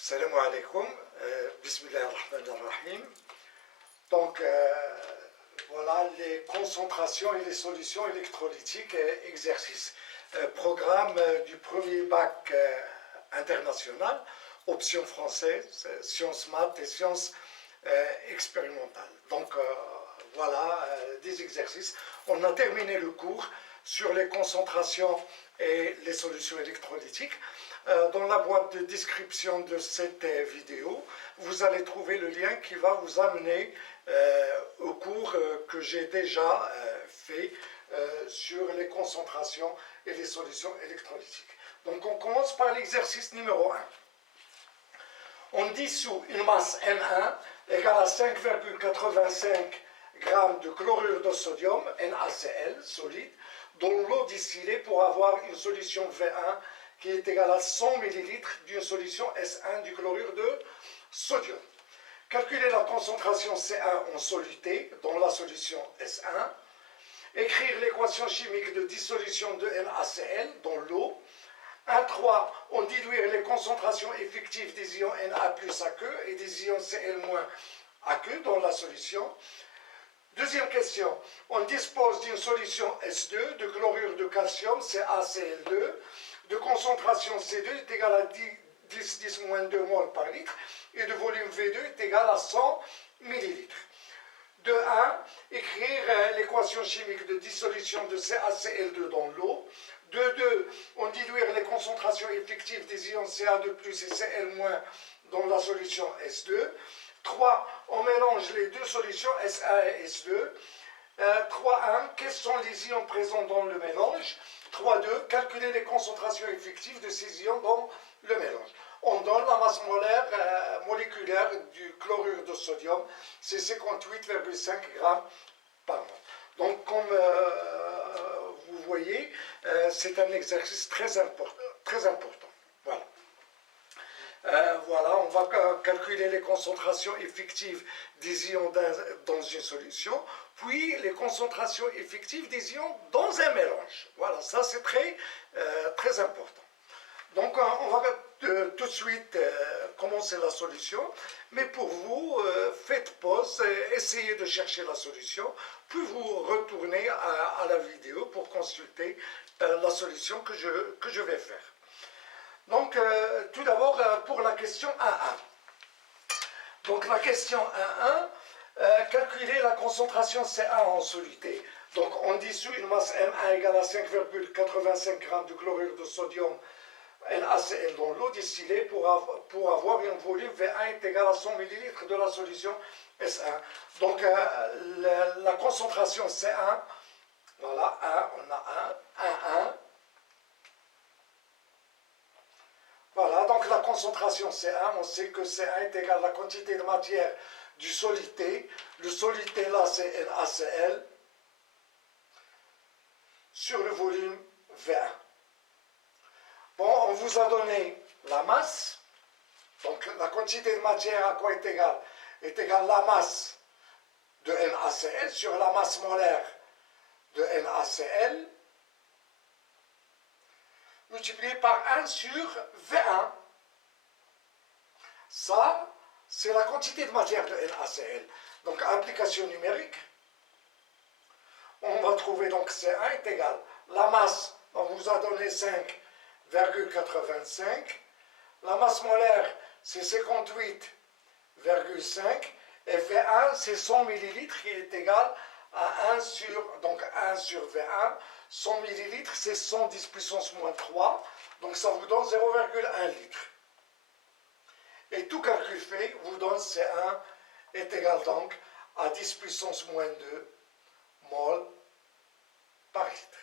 Salam alaikum, bismillah ar-Rahman ar-Rahim. Donc voilà les concentrations et les solutions électrolytiques exercices. Programme du premier bac international, option française, sciences maths et sciences expérimentales. Donc voilà des exercices. On a terminé le cours sur les concentrations et les solutions électrolytiques. Dans la boîte de description de cette vidéo, vous allez trouver le lien qui va vous amener au cours que j'ai déjà fait sur les concentrations et les solutions électrolytiques. Donc on commence par l'exercice numéro 1. On dissout une masse M1 égale à 5,85 g de chlorure de sodium, NaCl, solide, dans l'eau distillée pour avoir une solution V1 qui est égale à 100 ml d'une solution S1 du chlorure de sodium. Calculer la concentration C1 en soluté dans la solution S1. Écrire l'équation chimique de dissolution de NaCl dans l'eau. 1,3. On diluire les concentrations effectives des ions Na plus aqueux et des ions Cl- aqueux dans la solution. Deuxième question. On dispose d'une solution S2 de chlorure de calcium CaCl2 de concentration C2 est égale à 10-10-2 mol par litre et de volume V2 est égal à 100 ml. 2.1. Écrire l'équation chimique de dissolution de CaCl2 dans l'eau. 2.2. On diluire les concentrations effectives des ions Ca2+, et Cl- dans la solution S2. 3. On mélange les deux solutions S1 et S2. 3.1. Quels sont les ions présents dans le mélange? 3.2. Calculer les concentrations effectives de ces ions dans le mélange. On donne la masse molaire moléculaire du chlorure de sodium, c'est 58,5 g par mol. Donc comme vous voyez, c'est un exercice très important. Voilà. Voilà, on va calculer les concentrations effectives des ions dans une solution, puis les concentrations effectives des ions dans un mélange. Voilà, ça c'est très important. Donc on va tout de suite commencer la solution, mais pour vous, faites pause, essayez de chercher la solution, puis vous retournez à la vidéo pour consulter la solution que je vais faire. Donc, tout d'abord, pour la question 1.1. Donc, la question 1.1, calculer la concentration C1 en soluté. Donc, on dissout une masse M1 égale à 5,85 g de chlorure de sodium NaCl dans l'eau distillée pour avoir un volume V1 est égal à 100 ml de la solution S1. Donc, la concentration C1, voilà, 1, on a 1. Voilà, donc la concentration C1, on sait que C1 est égal à la quantité de matière du soluté. Le soluté là, c'est NaCl sur le volume V1. Bon, on vous a donné la masse. Donc la quantité de matière à quoi est égale? Est égale à la masse de NaCl sur la masse molaire de NaCl multiplié par 1 sur V1. Ça, c'est la quantité de matière de NaCl. Donc, application numérique, on va trouver donc C1 est égal. La masse, on vous a donné 5,85. La masse molaire, c'est 58,5. Et V1, c'est 100 ml qui est égal à 1 sur V1. 100 ml, c'est 110 puissance moins 3. Donc ça vous donne 0,1 litre. Et tout calcul fait vous donne C1 est égal donc à 10 puissance moins 2 mol par litre.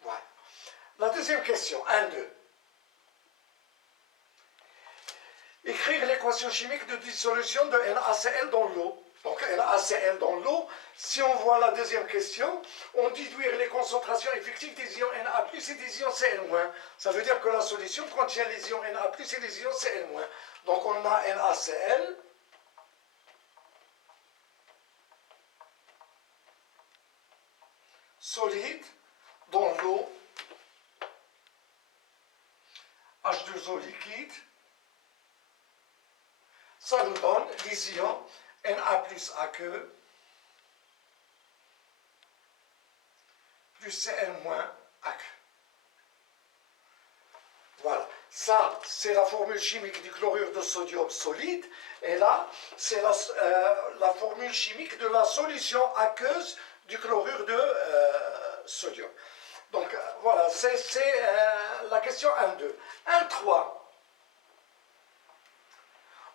Voilà. La deuxième question, 1,2. Écrire l'équation chimique de dissolution de NaCl dans l'eau. Donc NaCl dans l'eau, si on voit la deuxième question, on diluire les concentrations effectives des ions Na+, et des ions Cl-. Ça veut dire que la solution contient les ions Na+, et les ions Cl-. Donc on a NaCl solide dans l'eau azoto liquide, ça nous donne les ions Na plus Aq plus Cl moins Aq. Voilà, ça c'est la formule chimique du chlorure de sodium solide, et là c'est la formule chimique de la solution aqueuse du chlorure de sodium. Donc voilà, c'est la question 1.2. 1.3.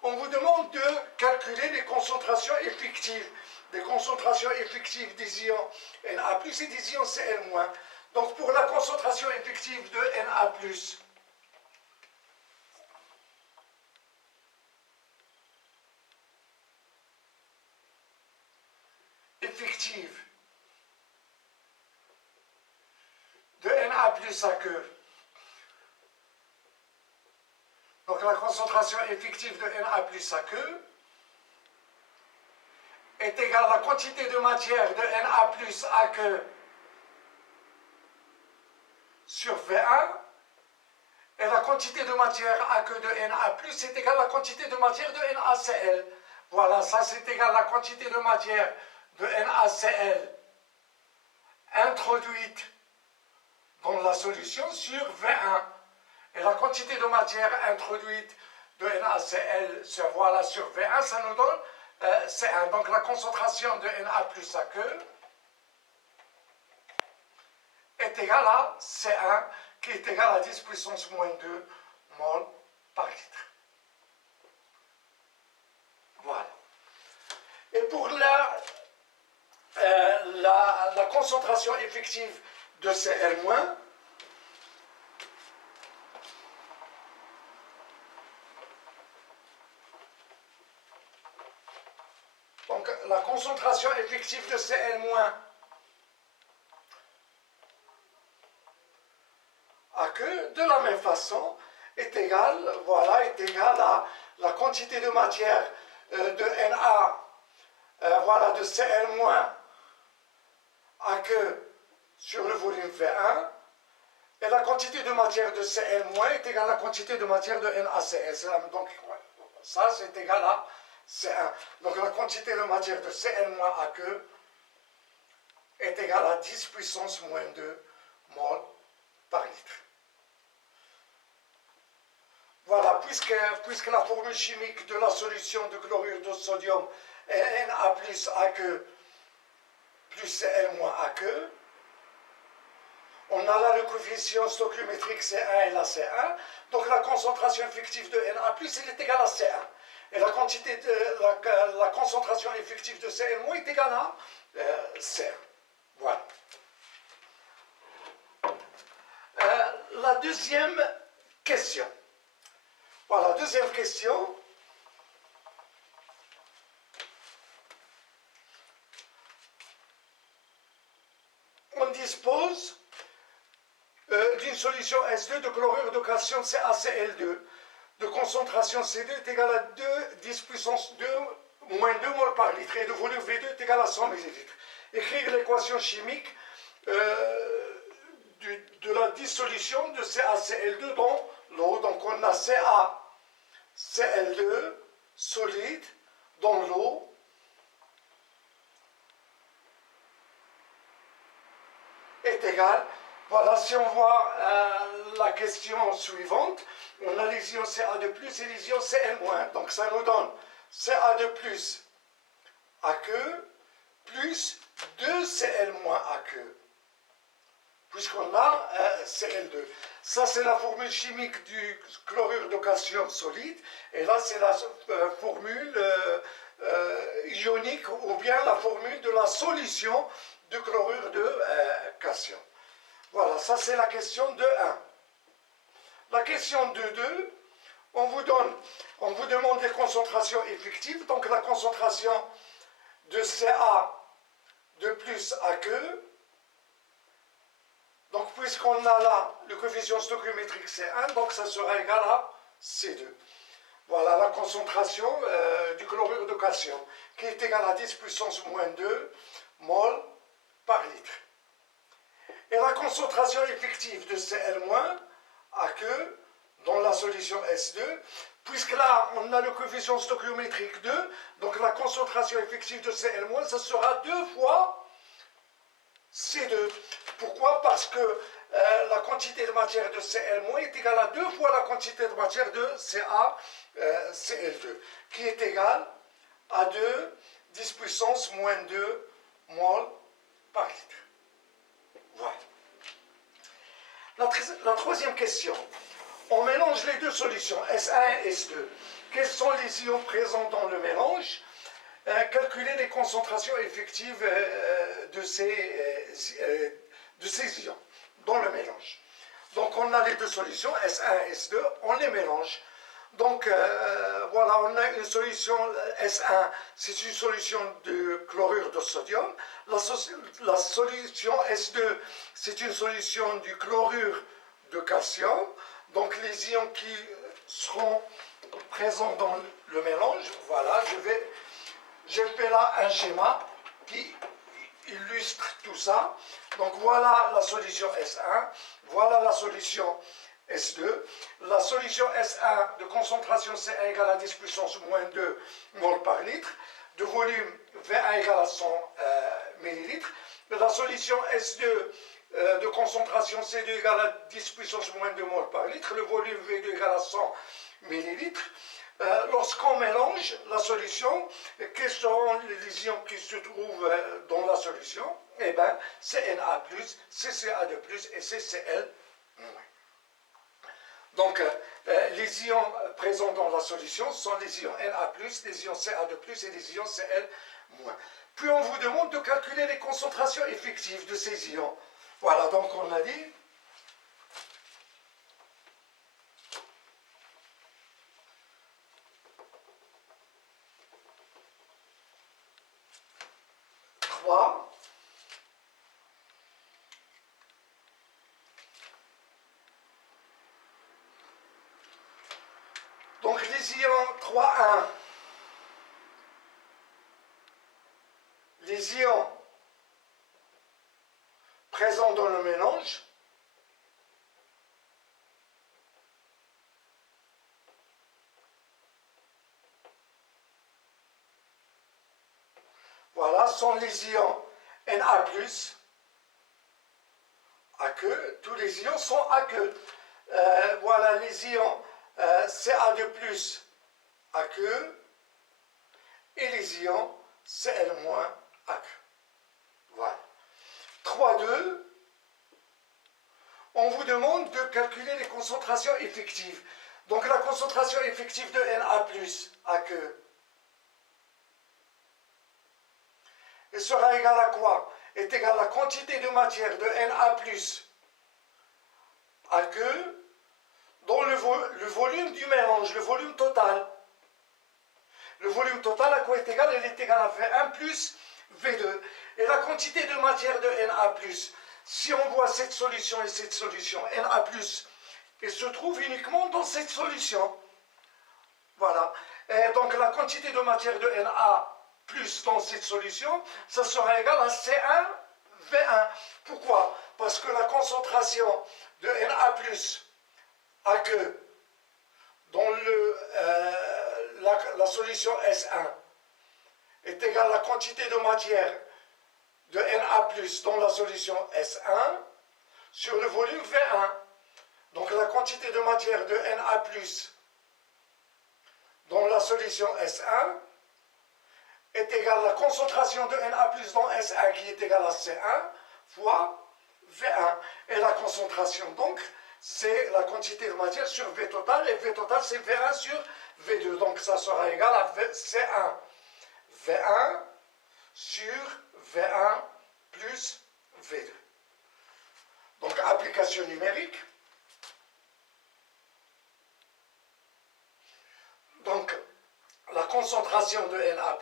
On vous demande de calculer les concentrations effectives, des concentrations effectives des ions Na+, et des ions Cl-. Donc pour la concentration effective de Na+, effective de Na plus Aq, donc la concentration effective de Na plus Aq est égale à la quantité de matière de Na plus Aq sur V1, et la quantité de matière Aq de Na plus est égale à la quantité de matière de NaCl. Voilà, ça c'est égal à la quantité de matière de NaCl introduite dans la solution sur V1. Et la quantité de matière introduite de NaCl sur V1, ça nous donne C1. Donc la concentration de Na plus Aq est égale à C1, qui est égal à 10 puissance moins 2 mol par litre. Voilà. Et pour la concentration effective de Cl-, donc la concentration effective de Cl- Aq, de la même façon, est égale, voilà, est égale à la quantité de matière de Na, voilà, de Cl- Aq sur le volume V1, et la quantité de matière de Cl- est égale à la quantité de matière de NaCl. Donc, ça, c'est égal à C1. Donc, la quantité de matière de Cl- Aq est égale à 10 puissance moins 2 mol par litre. Voilà, puisque la formule chimique de la solution de chlorure de sodium est Na plus Aq plus Cl- Aq, on a là le coefficient stoichiométrique C1 et la C1, donc la concentration effective de Na+, elle est égale à C1. Et la concentration effective de Cl- est égale à C1. Voilà. La deuxième question. Voilà, deuxième question. On dispose d'une solution S2 de chlorure de calcium CaCl2 de concentration C2 est égale à 10 puissance 2 moins 2 mol par litre, et de volume V2 est égal à 100 ml. Écrire l'équation chimique de la dissolution de CaCl2 dans l'eau. Donc on a CaCl2 solide dans l'eau est égal. Voilà, si on voit la question suivante, on a les ions Ca2 plus et les ions Cl-. Donc ça nous donne Ca2 plus Aq plus 2Cl- Aq, puisqu'on a Cl2. Ça, c'est la formule chimique du chlorure de calcium solide, et là, c'est la formule ionique, ou bien la formule de la solution de chlorure de calcium. Voilà, ça c'est la question 2.1. La question 2.2, on vous demande les concentrations effectives, donc la concentration de Ca2 plus Aq, donc puisqu'on a là le coefficient stoichiométrique C1, donc ça sera égal à C2. Voilà la concentration du chlorure de calcium, qui est égale à 10 puissance moins 2 mol par litre. Et la concentration effective de Cl- Aq dans la solution S2, puisque là, on a le coefficient stoichiométrique 2, donc la concentration effective de Cl-, ça sera 2 fois C2. Pourquoi? Parce que la quantité de matière de Cl- est égale à 2 fois la quantité de matière de Cl2, qui est égale à 2 10 puissance moins 2 mol par litre. Voilà. La troisième question. On mélange les deux solutions, S1 et S2. Quels sont les ions présents dans le mélange? Calculer les concentrations effectives de ces ions dans le mélange. Donc on a les deux solutions, S1 et S2, on les mélange. Donc voilà, on a une solution S1, c'est une solution de chlorure de sodium. La solution S2, c'est une solution du chlorure de calcium. Donc les ions qui seront présents dans le mélange, voilà, j'ai fait là un schéma qui illustre tout ça. Donc voilà la solution S1, voilà la solution S2. La solution S1 de concentration C1 égale à 10 puissance moins 2 mol par litre, de volume V1 égale à 100 millilitres. La solution S2 de concentration C2 égale à 10 puissance moins 2 mol par litre, le volume V2 égale à 100 millilitres. Lorsqu'on mélange la solution, quels sont les ions qui se trouvent dans la solution? Eh bien, CNA+, CCA2+, et CCl-. Donc, les ions présents dans la solution sont les ions Na+, les ions Ca2+, et les ions Cl-. Puis on vous demande de calculer les concentrations effectives de ces ions. Voilà, donc on a dit... Donc les ions 3,1, les ions présents dans le mélange, voilà, sont les ions Na+, aqueux, tous les ions sont aqueux. Voilà les ions Ca2+, aqueux, et les ions Cl-, aqueux. Voilà. 3,2, on vous demande de calculer les concentrations effectives. Donc la concentration effective de Na+, aqueux, elle sera égale à quoi? Est égale à la quantité de matière de Na+, aqueux, dans le volume du mélange, le volume total. Le volume total à quoi est égal? Elle est égale à V1 plus V2. Et la quantité de matière de Na+, si on voit cette solution et cette solution, Na+, elle se trouve uniquement dans cette solution. Voilà. Et donc la quantité de matière de Na+ dans cette solution, ça sera égal à C1 V1. Pourquoi? Parce que la concentration de Na+, aqueux dans la solution S1 est égale à la quantité de matière de Na+, dans la solution S1 sur le volume V1. Donc la quantité de matière de Na+, dans la solution S1 est égale à la concentration de Na+, dans S1 qui est égale à C1 fois V1. Et la concentration donc, c'est la quantité de matière sur V total, et V total c'est V1 sur V2. Donc ça sera égal à C1 V1 sur V1 plus V2. Donc application numérique. Donc la concentration de Na+,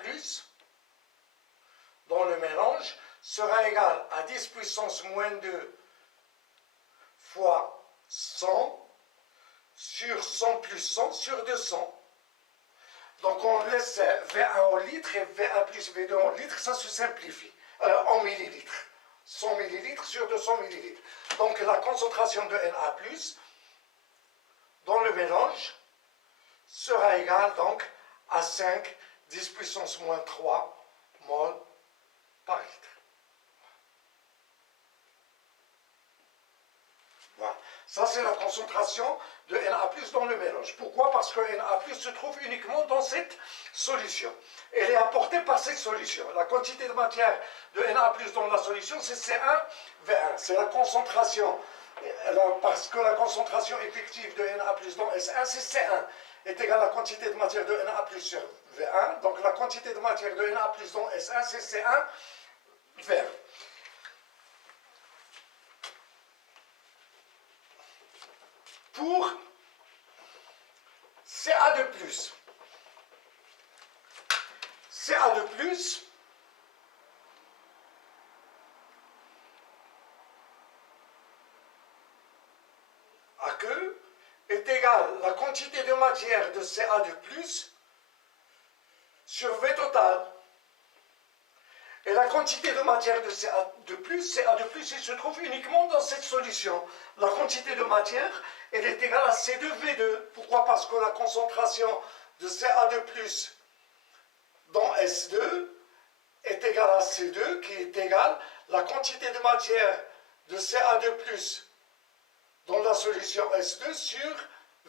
dans le mélange, sera égale à 10 puissance moins 2 fois 100 sur 100 plus 100 sur 200. Donc on laisse V1 en litres et V1 plus V2 en litres, ça se simplifie en millilitres. 100 millilitres sur 200 millilitres. Donc la concentration de Na+, dans le mélange sera égal donc à 5 10 puissance moins 3 mol par litre. Voilà. Ça, c'est la concentration de Na+ dans le mélange. Pourquoi? Parce que Na+ se trouve uniquement dans cette solution. Elle est apportée par cette solution. La quantité de matière de Na+ dans la solution, c'est C1V1. C'est la concentration. Parce que la concentration effective de Na+ dans S1, c'est C1, est égale à la quantité de matière de Na+ sur V1. Donc la quantité de matière de Na+ dans S1, c'est C1V1. Pour Ca de plus, AQ est égal à la quantité de matière de Ca de plus sur V total. Et la quantité de matière de Ca de plus, il se trouve uniquement dans cette solution. La quantité de matière, elle est égale à C2V2. Pourquoi? Parce que la concentration de Ca de plus dans S2 est égale à C2, qui est égale à la quantité de matière de Ca de plus dans la solution S2 sur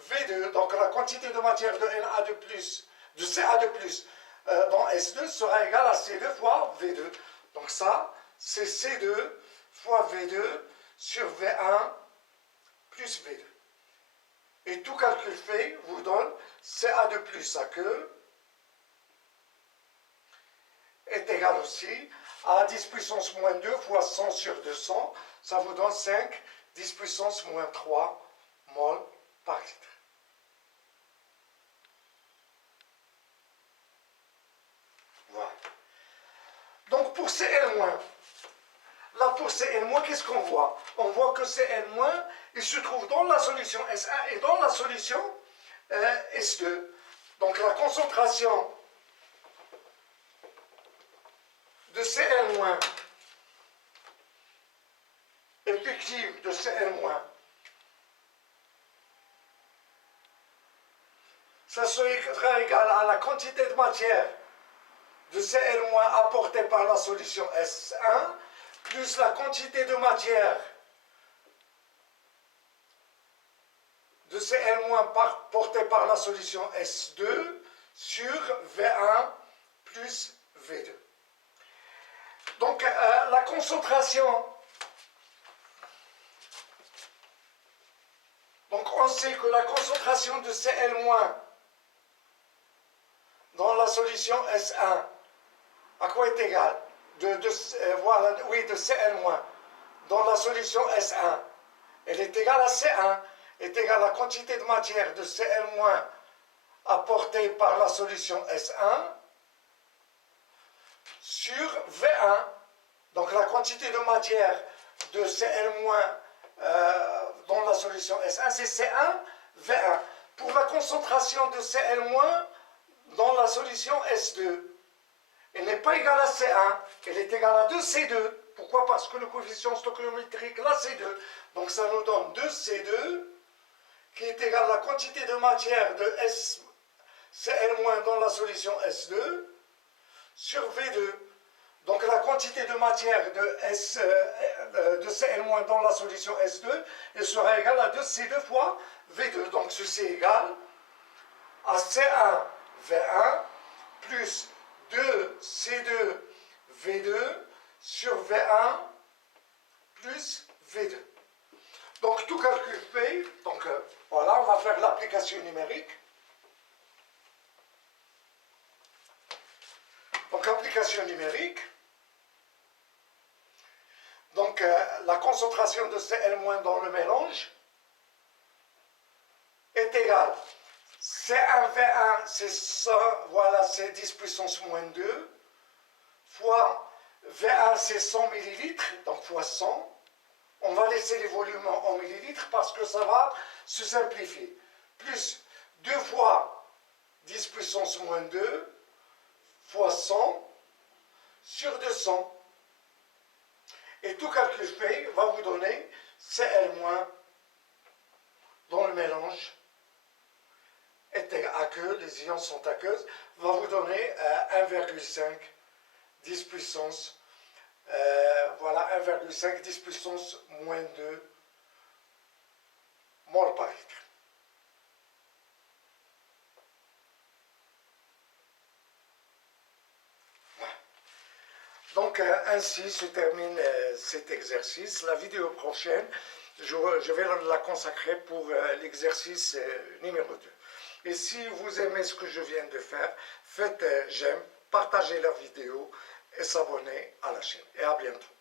V2. Donc la quantité de matière de Na de plus, de Ca de plus dans S2 sera égale à C2 fois V2. Donc ça, c'est C2 fois V2 sur V1 plus V2. Et tout calcul fait vous donne Ca de plus AQ est égal aussi à 10 puissance moins 2 fois 100 sur 200. Ça vous donne 5 10 puissance moins 3 mol par litre. Voilà. Donc pour Cl-, là pour Cl-, qu'est-ce qu'on voit? On voit que Cl-, il se trouve dans la solution S1 et dans la solution S2. Donc la concentration de Cl-, effective de Cl-, ça sera égal à la quantité de matière de Cl- apportée par la solution S1 plus la quantité de matière de Cl- portée par la solution S2 sur V1 plus V2. Donc la concentration, donc on sait que la concentration de Cl- dans la solution S1 à quoi est égale? Voilà, oui, de Cl- dans la solution S1, elle est égale à C1, est égale à la quantité de matière de Cl- apportée par la solution S1 sur V1. Donc la quantité de matière de Cl- dans la solution S1, c'est C1V1. Pour la concentration de Cl- dans la solution S2, elle n'est pas égale à C1, elle est égale à 2C2. Pourquoi? Parce que le coefficient stoichiométrique, là, c'est 2. Donc ça nous donne 2C2, qui est égal à la quantité de matière de Cl- dans la solution S2 sur V2. Donc la quantité de matière de Cl- dans la solution S2, elle sera égale à 2C2 fois V2. Donc ceci est égal à C1V1 plus 2C2V2 sur V1 plus V2. Donc tout calcul fait, donc voilà, on va faire l'application numérique. Donc application numérique. Donc la concentration de Cl- dans le mélange est égale. C1V1, c'est ça, voilà, c'est 10 puissance moins 2, fois V1, c'est 100 ml, donc fois 100. On va laisser les volumes en millilitres parce que ça va se simplifier. Plus 2 fois 10 puissance moins 2 fois 100 sur 200. Et tout calcul fait va vous donner Cl- dans le mélange les ions sont aqueuses, va vous donner 1,5 10 puissance, voilà, 1,5 10 puissance moins 2 mol par litre. Donc ainsi se termine cet exercice. La vidéo prochaine, je vais la consacrer pour l'exercice numéro 2. Et si vous aimez ce que je viens de faire, faites j'aime, partagez la vidéo et s'abonnez à la chaîne. Et à bientôt.